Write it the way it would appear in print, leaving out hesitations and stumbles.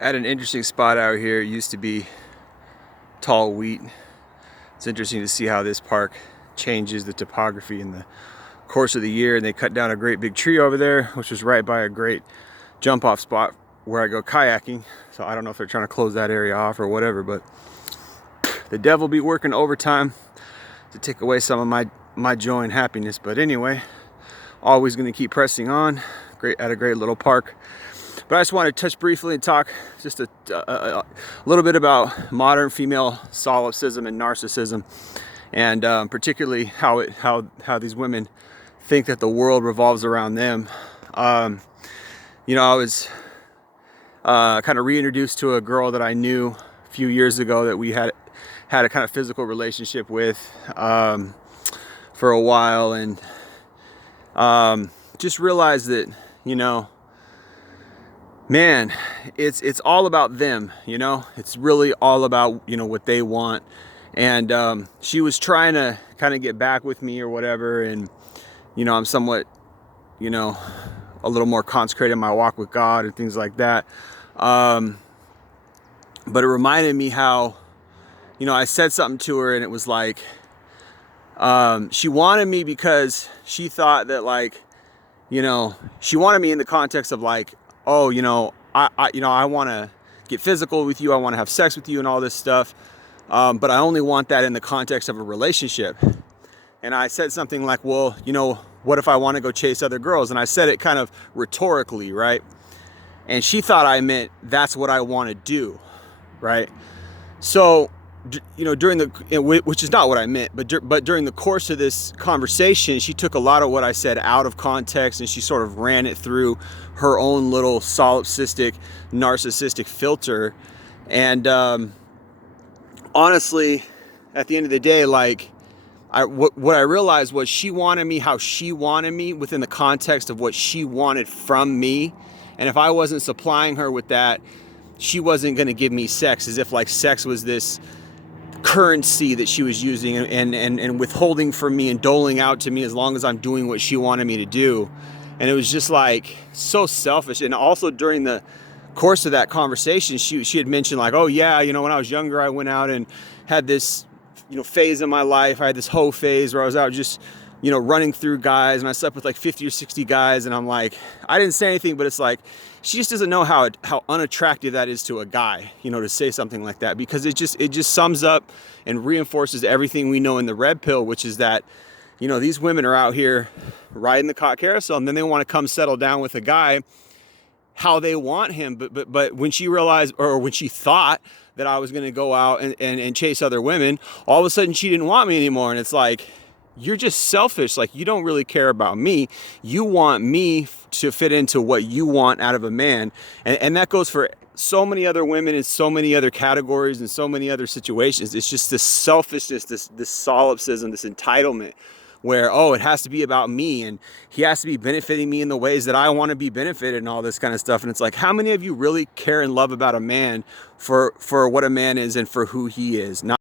At an interesting spot out here. It used to be tall wheat. It's interesting to see how this park changes the topography in the course of the year. And they cut down a great big tree over there, which was right by a great jump off spot where I go kayaking. So I don't know if they're trying to close that area off or whatever, but the devil be working overtime to take away some of my joy and happiness. But anyway, always going to keep pressing on. At a great little park. But I just want to touch briefly and talk just a little bit about modern female solipsism and narcissism, and particularly how these women think that the world revolves around them. You know, I was kind of reintroduced to a girl that I knew a few years ago that we had a kind of physical relationship with for a while, and just realized that, you know, man, it's all about them, you know. It's really all about, you know, what they want. And she was trying to kind of get back with me or whatever, and you know, I'm somewhat, you know, a little more consecrated in my walk with God and things like that. But it reminded me how, you know, I said something to her and it was like, she wanted me because she thought that, like, you know, she wanted me in the context of like, oh, you know, I want to get physical with you, I want to have sex with you and all this stuff, but I only want that in the context of a relationship. And I said something like, well, you know, what if I want to go chase other girls? And I said it kind of rhetorically, right? And she thought I meant that's what I want to do, right? So, you know, which is not what I meant, but during the course of this conversation, she took a lot of what I said out of context, and she sort of ran it through her own little solipsistic, narcissistic filter. And honestly, at the end of the day, like, what I realized was she wanted me how she wanted me within the context of what she wanted from me. And if I wasn't supplying her with that, she wasn't going to give me sex, as if like sex was this currency that she was using and withholding from me and doling out to me as long as I'm doing what she wanted me to do. And it was just like so selfish. And also during the course of that conversation, she had mentioned like, oh yeah, you know, when I was younger, I went out and had this, you know, phase in my life. I had this hoe phase where I was out just, you know, running through guys, and I slept with like 50 or 60 guys. And I'm like, I didn't say anything, but it's like, she just doesn't know how unattractive that is to a guy, you know, to say something like that, because it just sums up and reinforces everything we know in the red pill, which is that, you know, these women are out here riding the cock carousel, and then they want to come settle down with a guy how they want him. But when she realized, or when she thought that I was going to go out and chase other women, all of a sudden she didn't want me anymore. And it's like, you're just selfish. Like, you don't really care about me. You want me to fit into what you want out of a man. And that goes for so many other women in so many other categories and so many other situations. It's just this selfishness, this solipsism, this entitlement where, oh, it has to be about me and he has to be benefiting me in the ways that I want to be benefited and all this kind of stuff. And it's like, how many of you really care and love about a man for what a man is and for who he is? Not